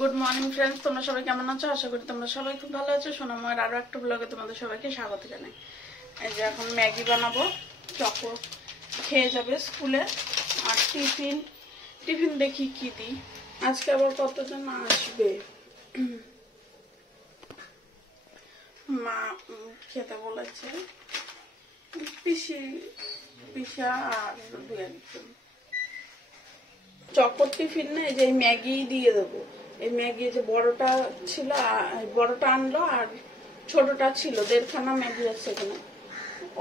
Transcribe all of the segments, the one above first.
Good morning friends, তোমরা সবাই কেমন আছো? আশা করি তোমরা সবাই খুব ভালো আছো। সোনাময়ের আরো একটা ব্লগে তোমাদের সবাইকে স্বাগত জানাই। এই যে এখন ম্যাগি বানাবো, চকো খেয়ে যাবে স্কুলে। আর টিফিন দেখি কি দিই। আজকে আবার কতজন আসবে, মা খেতে বলেছে, পিসা আর দু একজন। চকোর টিফিন না, এই যে ম্যাগি দিয়ে দেবো। এই ম্যাগি যে বড়টা ছিল, বড়টা আনলো আর ছোটটা ছিল, 1.5 খানা ম্যাগি আছে এখানে,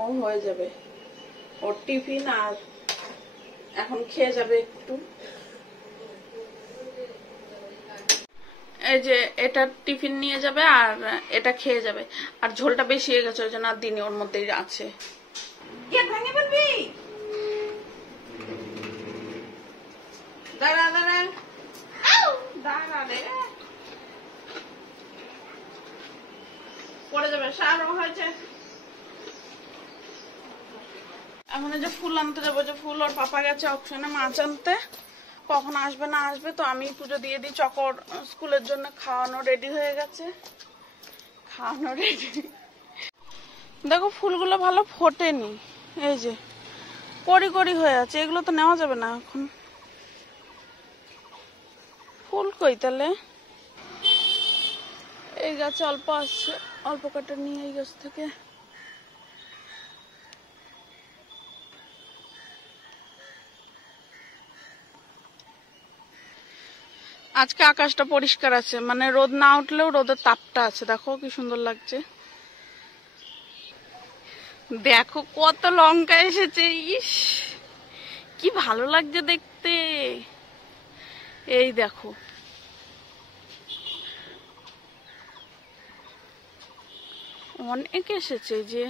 ও হয়ে যাবে ওর টিফিন। আর এখন খেয়ে যাবে একটু। এই যে এটা টিফিন নিয়ে যাবে আর এটা খেয়ে যাবে। আর ঝোলটা বেশি হয়ে গেছে, ওই জন্য আর দিনই, ওর মধ্যেই আছে। ভেঙে ফেলবি, দাঁড়া দাঁড়া দাঁড়া রে, পড়ে যাবে। সার হয়েছে। এখন এই যে ফুল আনতে যাবো, যে ফুল ওর পাপা গেছে অপশনে মাছ আনতে, কখন আসবে না আসবে। তো আমি পুজো দিয়ে দিই। চকর স্কুলের জন্য খাওয়ানো রেডি হয়ে গেছে, খাওয়ানো রেডি। দেখো ফুলগুলো ভালো ফোটেনি, এই যে কড়ি কড়ি হয়ে আছে, এগুলো তো নেওয়া যাবে না এখন। ফুল কই তাহলে? এই গাছে অল্প আছে, অল্প কাটা নিয়ে এই গাছ থেকে। আজকে আকাশটা পরিষ্কার আছে, মানে রোদ না উঠলেও রোদের তাপটা আছে। দেখো কি সুন্দর লাগছে। দেখো কত লঙ্কা এসেছে, ইস কি ভালো লাগছে দেখতে। এই দেখো অনেক এসেছে। যে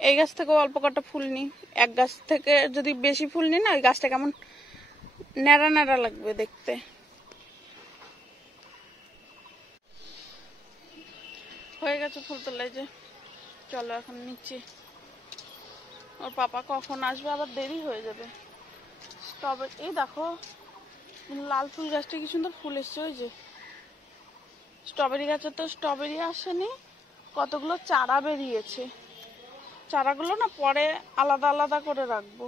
এই গাছ থেকে অল্প কটা ফুল নি, এক গাছ থেকে যদি বেশি ফুল নি না, ওই গাছটা কেমন ন্যাড়া ন্যাড়া লাগবে দেখতে। হয়ে গেছে ফুল তোলা। যে চলো এখন নিচে, ওর পাপা কখন আসবে, আবার দেরি হয়ে যাবে। স্ট্রবেরি, এই দেখো লাল ফুল গাছটা কি সুন্দর ফুল এসছে। ওই যে স্ট্রবেরি গাছে তো স্ট্রবেরি আসেনি, কতগুলো চারা বেরিয়েছে। চারাগুলো না পরে আলাদা আলাদা করে রাখবো।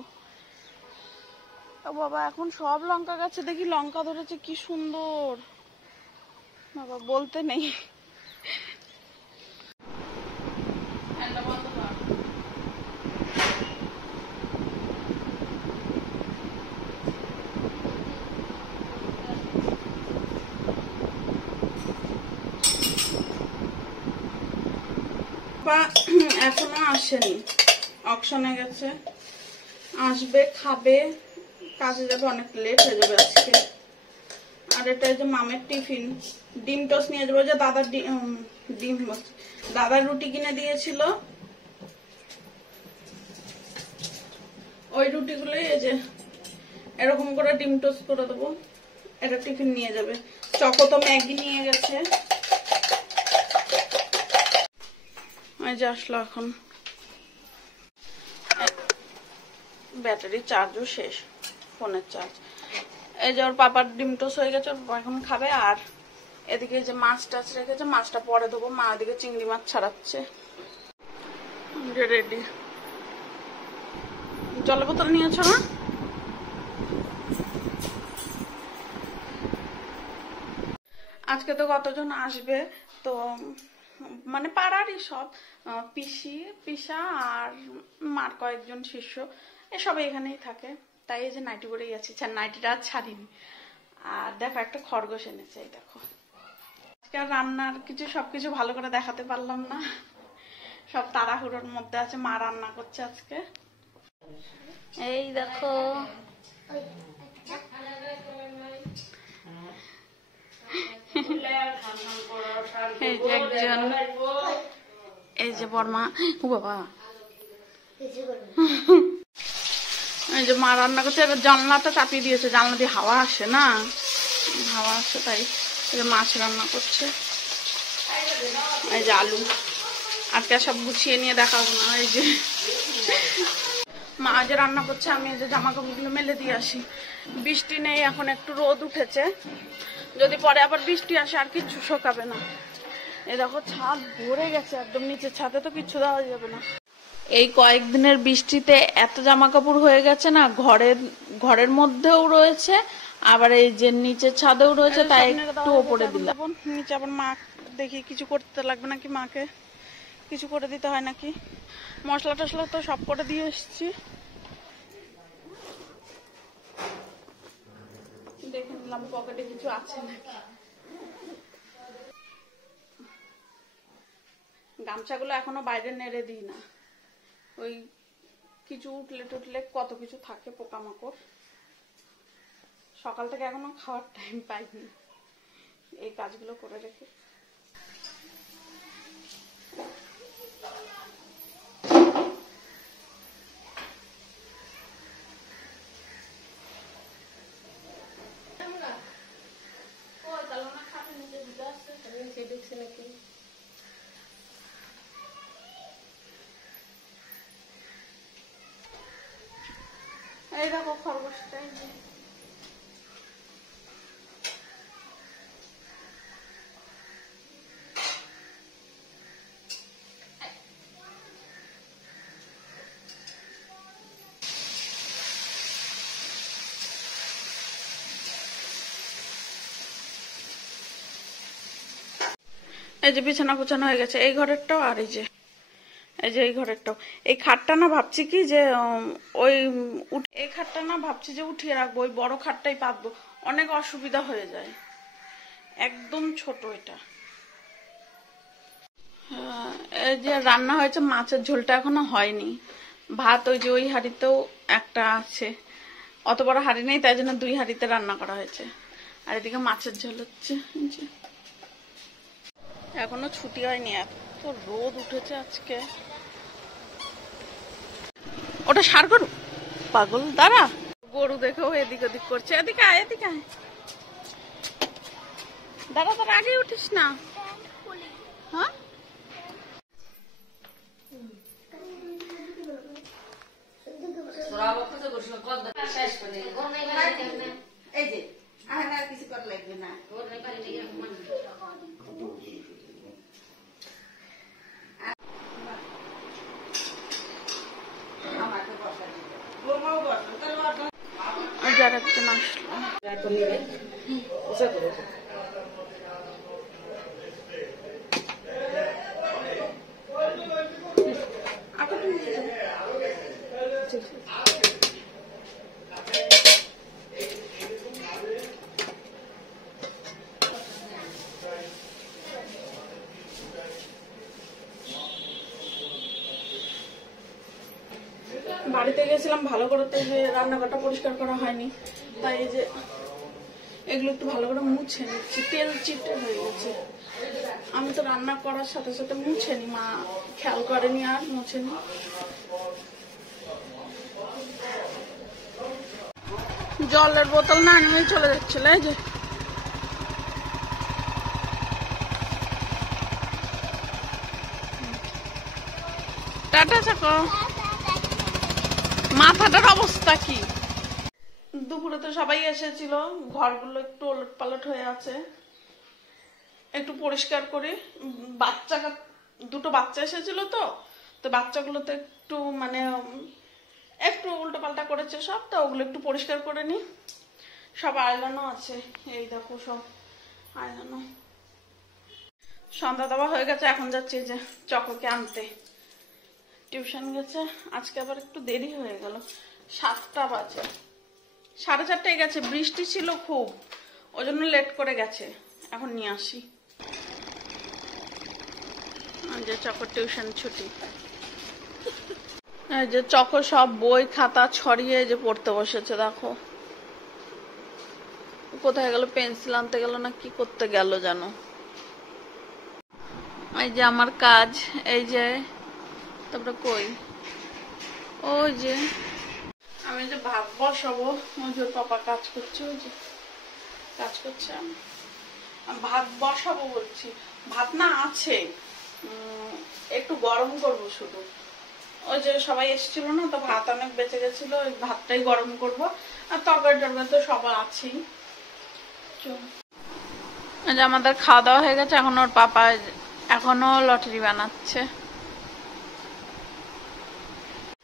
ও বাবা, এখন সব লঙ্কা গাছে দেখি লঙ্কা ধরেছে, কি সুন্দর বাবা, বলতে নেই। এখনো আসেনি, অকশনে গেছে, আসবে খাবে, কাজে যাবে, অনেক লেট হয়ে যাবে আজকে। আর এটা যে মামের টিফিন, ডিম টোস্ট নিয়ে যাবো। যে দাদার রুটি কিনে দিয়েছিল, ওই রুটিগুলোই এই যে এরকম করে ডিম টোস্ট করে দেবো। এটা টিফিন নিয়ে যাবে। চকো তো ম্যাগি নিয়ে গেছে। এই যে আসলো এখন, ব্যাটারি চার্জও শেষ, ফোনের চার্জ। এই যে ওর পাপার ডিম টোস্ট হয়ে গেছে, ওর এখন খাবে। আর এদিকে যে মাছ টাছ রেখেছে, মাছটা পরে দেবো। মা এদিকে চিংড়ি মাছ ছাড়াচ্ছে। রেডি। জলের বোতল নিয়েছো না? আজকে তো কতজন আসবে, তো মানে পাড়ারই সব, পিসা আর মার কয়েকজন শিষ্য, এসব এখানেই থাকে। তাই এই যে নাইটি পরে গেছি, নাইটিটা আর ছাড়িনি। আর দেখো একটা খরগোশ এনেছে, এই দেখো। আজকে আর রান্নার সবকিছু ভালো করে দেখাতে পারলাম না, সব তাড়াহুড়োর মধ্যে আছে। মা রান্না করছে আজকে। এই দেখো এই যে একজন, এই যে বর্মা। ও বাবা, এই যে মা রান্না করছে। এবার জানলাটা চাপিয়ে দিয়েছে, জানলা দিয়ে হাওয়া আসে না, হাওয়া আসে, তাই মাছ রান্না করছে। এই যে আলু, আজকে সব গুছিয়ে নিয়ে দেখাবো না। এই যে মা যে রান্না করছে, আমি যে জামা কাপড়গুলো মেলে দিয়ে আসি। বৃষ্টি নেই, এখন একটু রোদ উঠেছে, যদি পরে আবার বৃষ্টি আসে আর কিচ্ছু শোকাবে না। এই দেখো ছাদ ভরে গেছে একদম, নিচের ছাদে তো কিচ্ছু দেওয়া যাবে না। এই কয়েকদিনের বৃষ্টিতে এত জামা কাপড় হয়ে গেছে না, ঘরের মধ্যেও রয়েছে, আবার এই যে নিচের ছাদেও রয়েছে, তাই একটু ওপরে দিলাম। নিচে আবার মা দেখি কিছু করতে লাগবে নাকি, মাকে কিছু করে দিতে হয় নাকি। মশলা টশলা তো সব করে দিয়ে এসছি, দেখে নিলাম পকেটে কিছু আছে নাকি। গামছাগুলো এখনো বাইরে নেড়ে দিই না, ওই কিছু উঠলে টুটলে কত কিছু থাকে, পোকামাকড়। সকাল থেকে এখনো খাওয়ার টাইম পাইনি, এই কাজগুলো করে রেখে। এই দেখো খরগোশটাই, এই যে বিছানা কুছানো হয়ে গেছে, এই ঘরেরটাও আর এই যে এই ঘরেরটাও। এই খাটটা না ভাবছি কি যে এই খাটটা না ভাবছি যে উঠিয়ে রাখবো, ওই বড় খাটটাই পাতবো, অনেক অসুবিধা হয়ে যায়, একদম ছোট এটা। এই যে রান্না হয়েছে, মাছের ঝোলটা এখনো হয়নি। ভাত ওই যে ওই হাঁড়িতেও একটা আছে, অত বড় হাঁড়ি নেই, তাই জন্য 2 হাঁড়িতে রান্না করা হয়েছে। আর এদিকে মাছের ঝোল হচ্ছে। এখনো ছুটি হয়নি, এত রোদ উঠেছে আজকে। ওটা সার গরু, পাগল দাঁড়া, গরু দেখেও এদিক ওদিক করছে। এদিকে আয়, এদিকে আয়, দাঁড়া তার আগে উঠিস না। হ্যাঁ এই যে আর কিছু করা লাগবে না। যার একজন আসলো, বাড়িতে গেছিলাম ভালো করে, তো রান্নাঘরটা পরিষ্কার করা হয়নি, তাই এই যে এগুলো একটু ভালো করে মুছে নিচ্ছি, তেল চিটে হয়ে গেছে। আমি তো রান্না করার সাথে সাথে মুছে নি, মা খেয়াল করেনি আর মুছে নি। জলের বোতল না নেমেই চলে যাচ্ছিল, এই যে টাটা চাকো। মাথাটার অবস্থা কি? দুপুরে তো সবাই এসেছিল, ঘরগুলো একটু ওলট পালট হয়ে আছে, একটু পরিষ্কার করি। দুটো বাচ্চা এসেছিল, তো বাচ্চাগুলো তো একটু মানে একটু উল্টো পাল্টা করেছে সব, তো ওগুলো একটু পরিষ্কার করে নি। সব আয়লানো আছে, এই দেখো সব আয়লানো। সন্ধ্যা দেওয়া হয়ে গেছে, এখন যাচ্ছে যে চকোকে আনতে, টিউশন গেছে। আজকে আবার একটু দেরি হয়ে গেল, 7টা বাজে, 4:30টায় গেছে, বৃষ্টি ছিল খুব, ওই জন্য লেট করে গেছে। এখন নিয়ে আসি। যে চকোর টিউশন ছুটি। এই যে চকো সব বই খাতা ছড়িয়ে যে পড়তে বসেছে, দেখো কোথায় গেল, পেন্সিল আনতে গেল না কি করতে গেল জানো। এই যে আমার কাজ, এই যে তারপরে কই ওই যে আমি যে ভাত বসাবো, ওই যে পাপা কাজ করছে, ওই যে কাজ করছে, ভাত বসাবো বলছি, ভাত না আছে, একটু গরম করবো শুধু, ওই যে সবাই এসেছিল না, তো ভাত অনেক বেঁচে গেছিল, ওই ভাতটাই গরম করব। আর তরকারি টরকারি তো সবার আছেই। আমাদের খাওয়া দাওয়া হয়ে গেছে, এখন ওর পাপা এখনো লটারি বানাচ্ছে।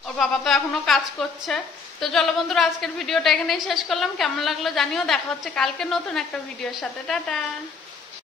ওর বাবা তো এখনো কাজ করছে। তো চলো বন্ধুরা, আজকের ভিডিওটা এখানেই শেষ করলাম। কেমন লাগলো জানিও। দেখা হচ্ছে কালকে নতুন একটা ভিডিওর সাথে। টাটা।